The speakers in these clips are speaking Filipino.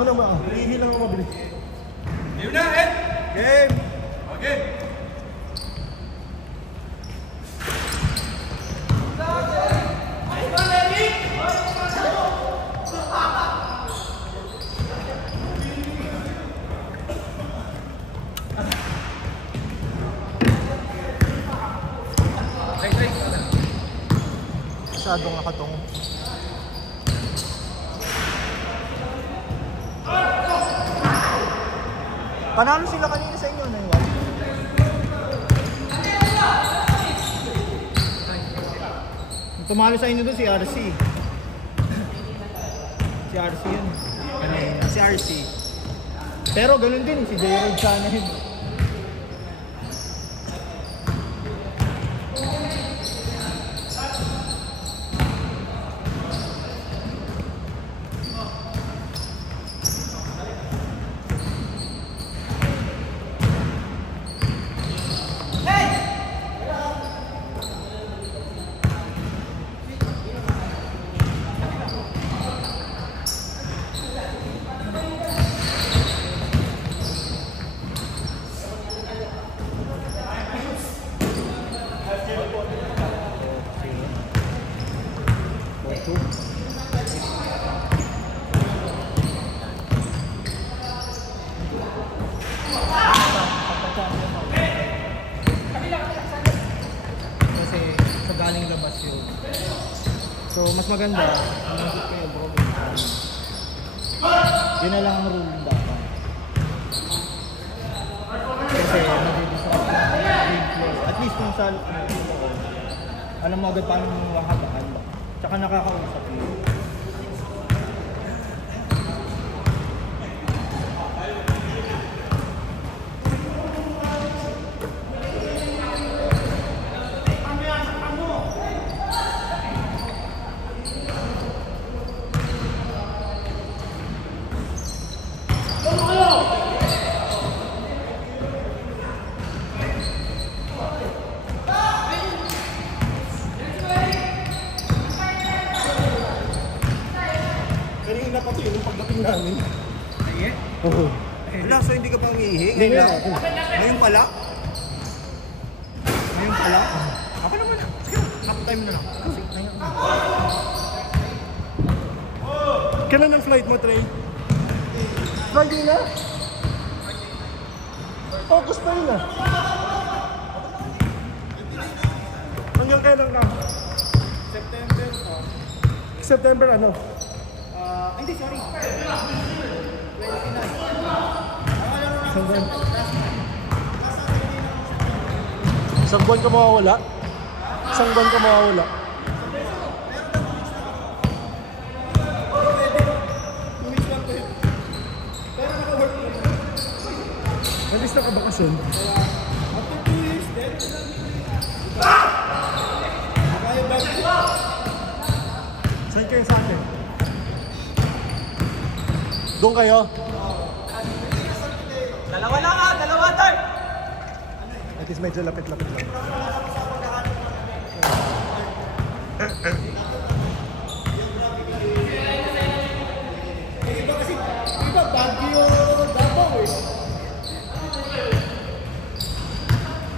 Ako naman, hihilang ako mabilis. Game na, Ed! Game! Okay. Masyadong nakatong. Panalo sila kanina sa inyo, Naiwan. Tumalo sa inyo doon si RC. Si RC yun. Si RC. Pero ganun din, si J-Rod sana yun. So, mas maganda, masip kayo bro. Yun na lang ang rule dapat. Kasi, nag-disrupt na game flow. At least kung sa alam mo agad paano yung wakabahan. Tsaka nakakausap yun. Namin. Ay, oo. Wala, so hindi ka pang iihi? Hindi na. Ngayon pala? Ngayon pala? Ako naman. Sige, half time na lang. Kailan ang flight mo, Trey? Friday na? August pa yun ah. Hanggang kailan na? September. September ano? Hindi, sorry. 29. Isang buwan ka mawawala? Isang buwan ka mawawala? Nalis na ka bakasyon? After 2 years, then saan kayo sa atin? Doon kayo? Dalawa lang ha! Dalawa, third! At least medyo lapit-lapit lang. Iba kasi, iba Baguio, Davao eh.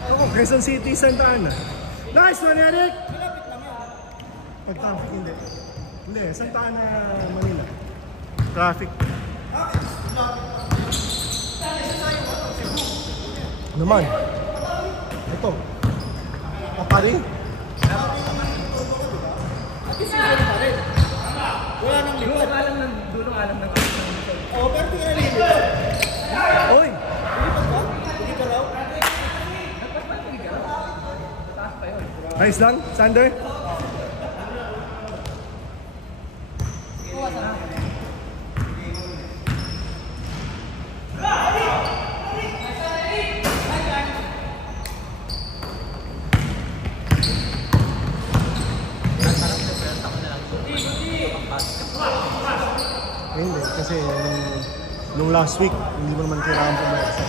Ako, Quezon City, Santa Ana. Nice one, Eric! Malapit lang yan. Pag traffic, hindi. Hindi, Santa Ana, Manila. Traffic. Naman. Ito. Papari. At least yung pa rin. Wala nang likod. Dulong alam ng oh, pero tingnan na likod. Oy! Likod ba? Hindi ka raw? Nice lang, Sander. Hindi, kasi nung last week, hindi mo naman kailangan pumersa.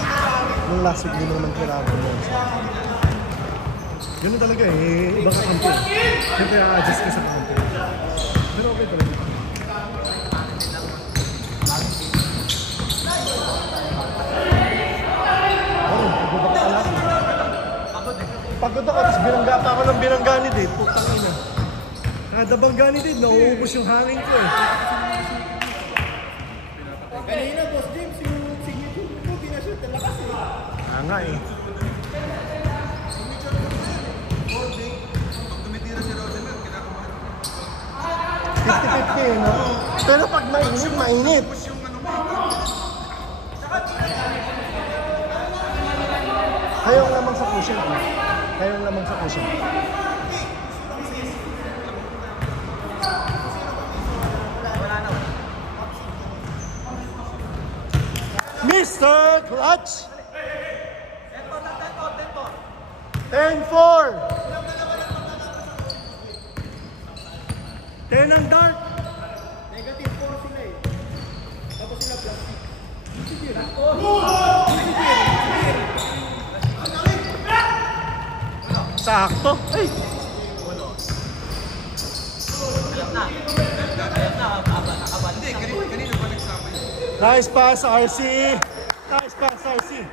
Nung last week, hindi mo naman kailangan pumersa. Ganun talaga eh, iba ka kampi. Siyempre, a-adjust ka sa kampi. Pero okay talaga. Pagod ako, tapos binangga pa ako ng binangga ni Dave. Putang ina. Kada bangga ni Dave, nauubos yung hangin ko eh. Kanina, Boss James, yung signature ko, pinashoot na lakas eh. Nga eh. Tumitira si Rosemel, kinakabahan. 50-50 yun, no? Pero pag mainit, mainit. Push yung ano mo. Kayo lamang sa cushion. Kayo lamang sa cushion. Mr. Clutch! 10-4! 10 ang dart! Negative 4 sila eh. Tapos sila plastic. Sakto! Ay! Hindi, kanina pa nagsama yun. Nice pass, RC! Nice pass, RC!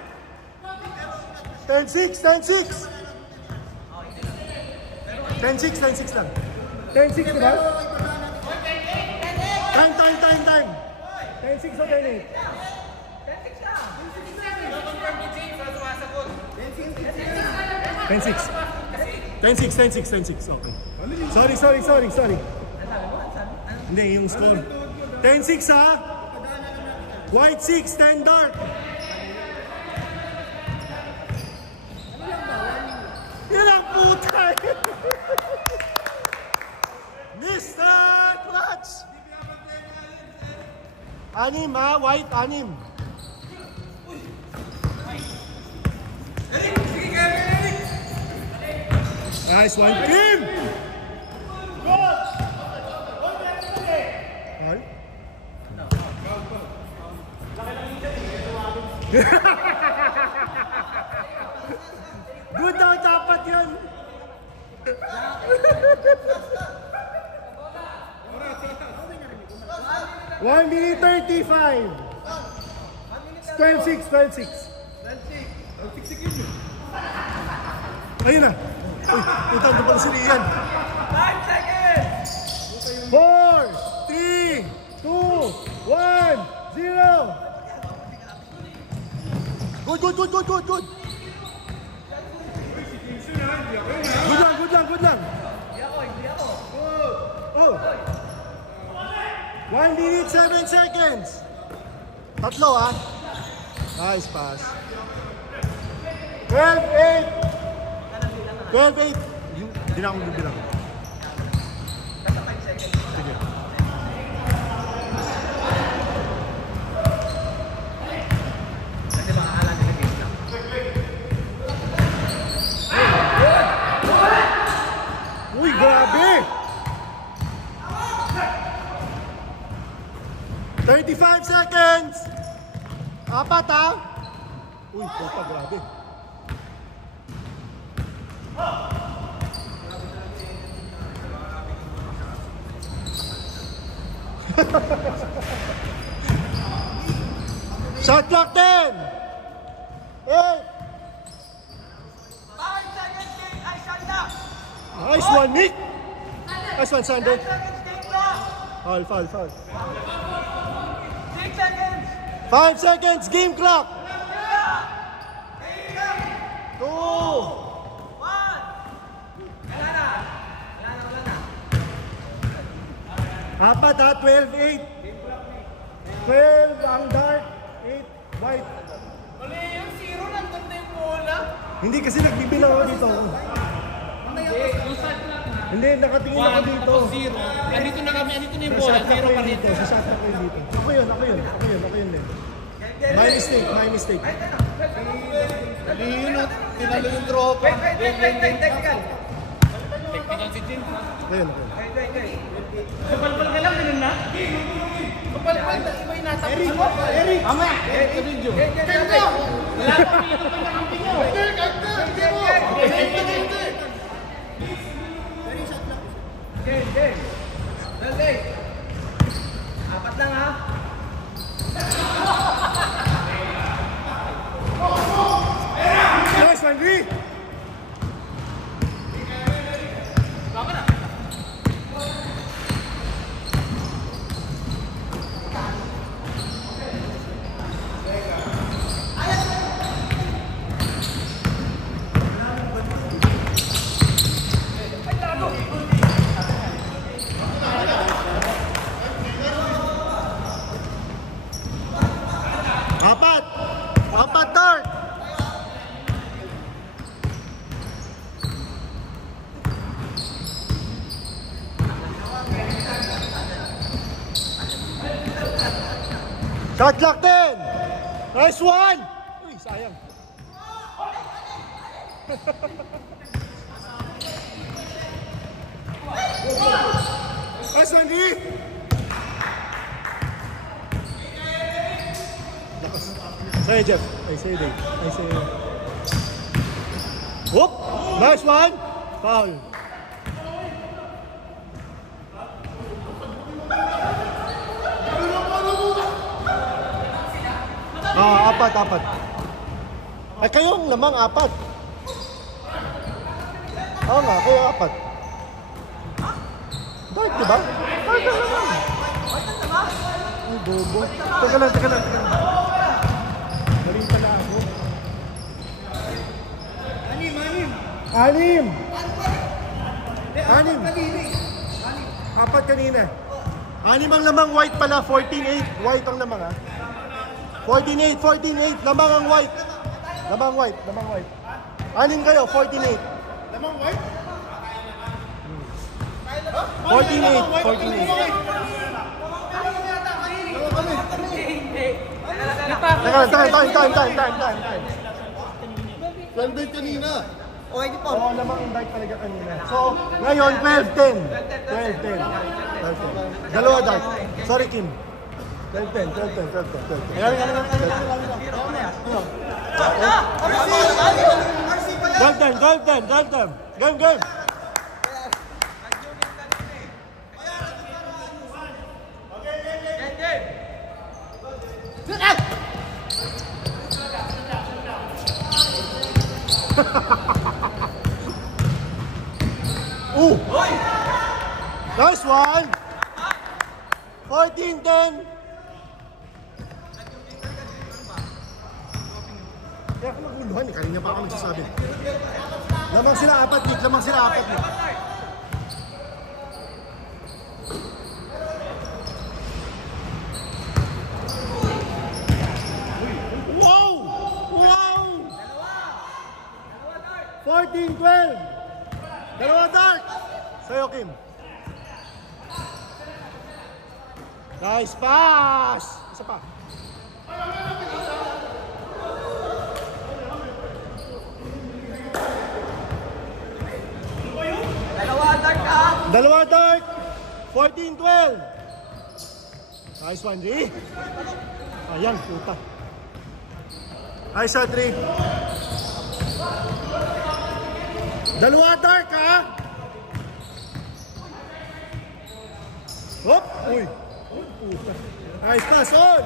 10-6! 10-6! 10-6 lang. 10-6 diba? Time! 10-6 o 10-8? 10-6, okay. Sorry. Hindi, yung score. 10-6 ha? White 6, 10 dark. Yan ang puta! Mr. Clutch! Anim ha? White, anim. Nice one, Kim! Ay? Good daw, dapat yun! 1 minute 35! 12-6. Ayun na! Uy, utang na pala si Rian. 5 seconds! 4, 3, 2, 1, 0. Good. Good lang. Hindi ako. Oh. 1 minute 7 seconds. Tatlo ah. Nice pass. 12-8. 12-8. Hindi na akong bibilang. Sige. Kasi makakala nila game lang. Uy, grabe! 35 seconds! Apat ha? Uy, puta, grabe. Shot clock 10! 8! 5 seconds game! Ay, shot na! Nice one, Nick! Nice one, Sander. 10 seconds game na! Foul. 6 seconds! 5 seconds, game clock! 2! 1! Wala na! Apat ha, 12-8. 12 ang dark, 8 white. Mali yung 0, nandun na yung bola. Hindi kasi nagbibilang ako dito. Hindi, yung shot clock na. Hindi, nakatingin ako dito. 0. Andito na kami, andito na yung bola. 0 pa rin. Sa shot clock yun dito. Ako yun din. My mistake. Mali yun, tinalo yung tropa. Wait, technical. Technical si Jim. Ayun. Kapal-pal ka lang, ganun na? Kapal-pal, iba yung nasa puso. Eric! Ama! Eric, sa video. Kento! Wala pa kami ito pang nakampi nyo. Game. Apat lang ha. Nice one, Green! Shot clock 10. Nice one. Uy, sayang. Nice one, D. Lakas. Sa'yo, Jeff. Ay, sa'yo, Dave. Ay, sa'yo. Whoop! Nice one. Foul. Apat. Ay, kayong lamang apat. Oo nga, kayo apat. Dart, diba? Dart na naman. Ay, bobo. Teka lang. Mali pala ako. Anim. Apat kanina. Anim ang lamang, white pala. 14-8. White ang lamang, ha? 14-8. Lamang ang white. Lamang white. Anim kayo, 14-8. Lamang white? 14-8. Time. 12 kanina. Oo, lamang ang dart talaga kanina. So, ngayon, 12-10. Dalawa dart. Sorry, Kim. 12-10. Ayan. 12-10. Game. Ooh! Nice one! 14-10. Kaya ako maguluhan eh, kanina pa ako nagsasabi. Lamang sila apat, Nick. Wow! 14-12. Dalawa dart. Sa'yo, Kim. Nice pass! Isa pa. Dalawa dart. 14-12. Nice one, G. Ayan, puta. Nice shot, 3. Dalawa dart, ha? Hop! Uy! Puta. Nice pass, on!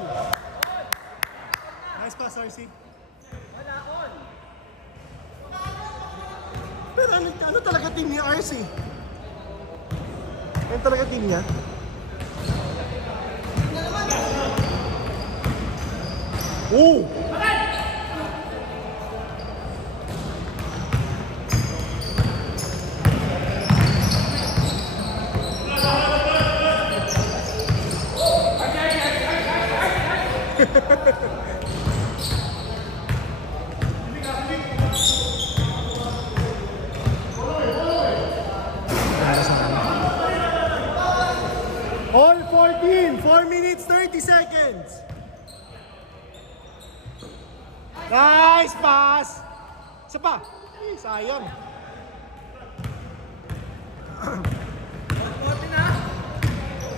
Nice pass, RC. Pero ano talaga team ni RC? Ano talaga team niya? Oh! All 14, 4 minutes, 30 seconds. Nice pass. Isa pa. Sayang.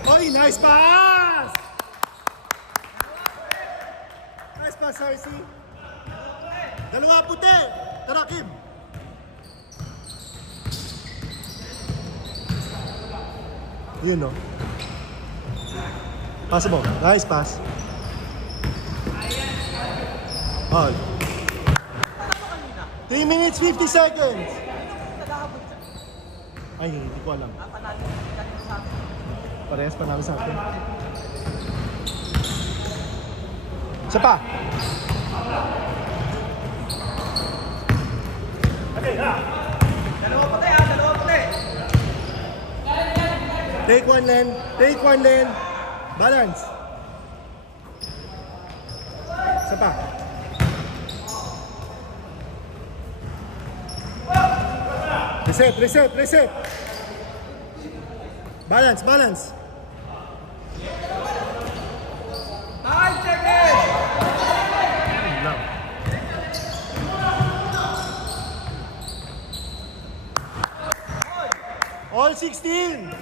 Oy, nice pass. Nice pass, RC. Dalawa puti. Tara, Kim. Yun, no? Possible. Nice pass. All. 3 minutes, 50 seconds. Ay, hindi ko alam. Parehas pa namin sa akin. Isa pa. Okay, ha. Dalawa puti. Take one lane. Balance. Isa pa. Reset. Balance. 5 seconds. 16.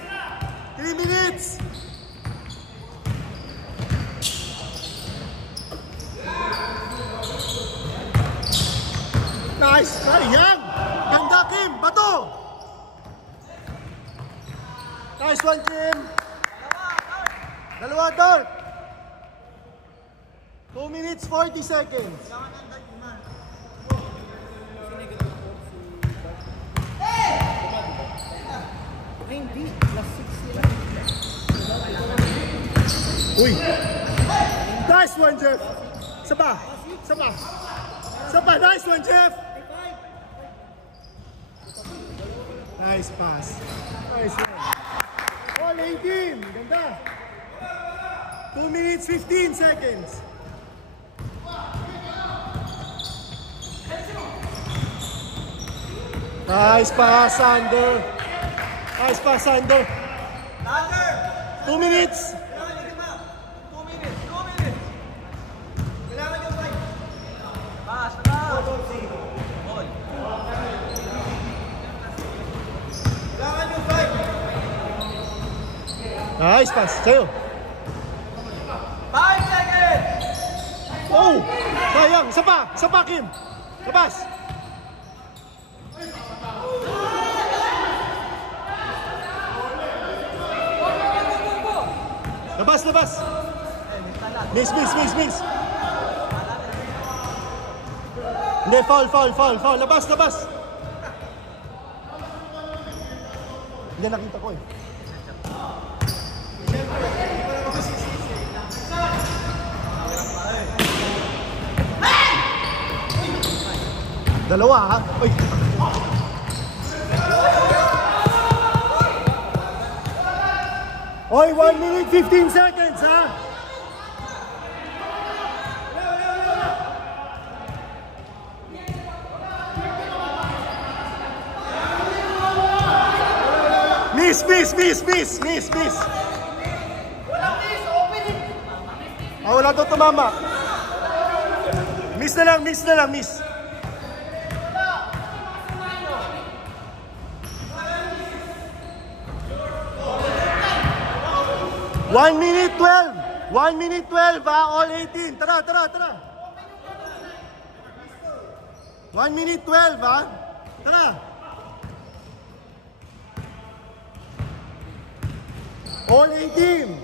3 minutes. Nice. Yan. Ganda, Kim. Bato. Nice one, Kim. Dalawa, Dart. 2 minutes, 40 seconds. Uy. Nice one, Jeff. Saba. Saba. Saba. Nice one, Jeff. Nice pass. Nice one. All 18. Ganda. 2 minutes, 15 seconds. Nice pass, Sander. Nice pass, Sander. 2 minutes. Nice pass, sa'yo. 5 seconds! Oh! Sayang! Sapa! Sapa, Kim! Labas! Labas, labas! Miss, miss, miss, miss! Hindi, foul, foul, foul, foul! Labas, labas! Hindi, nakita ko eh. Dalawa ha? Uy! Oy, 1 minute 15 seconds ha? Miss, miss, miss, miss, miss, miss! Ah, wala to tumama. Miss na lang, miss na lang, miss. One minute 12. 1 minute 12 ha, all 18. Tara, tara, tara. 1 minute 12 ha. Tara. All 18.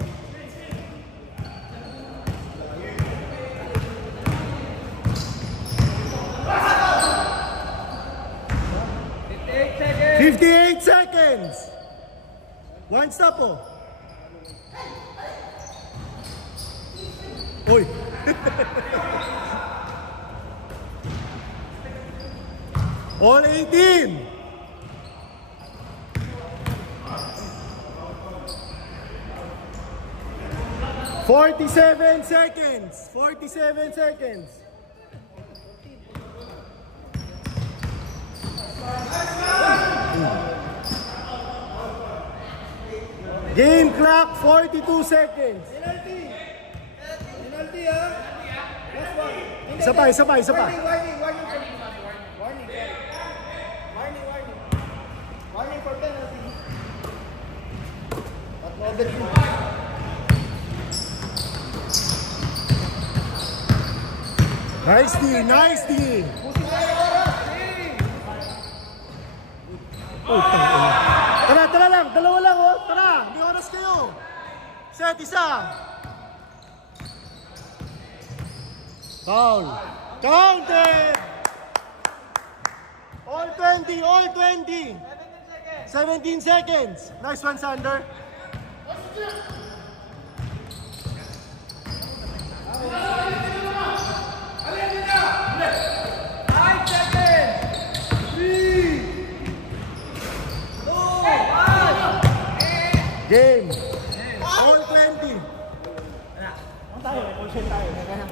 $58 seconds. One stop oh. Uy. All 18. $47 seconds. 47 seconds. Game clock 42 seconds. Penalty ha? Last one. Isa pa, isa pa, isa pa. Warning for penalty. At no bet mo. Nice D, nice D. Oh, tara, tara lang, dalawa lang oh. Tara, may oras kayo. Set, isa. Foul. Counted. All 20, all 20. 17 seconds. Nice one, Sander. Game. All 20. Tayo, may tayo.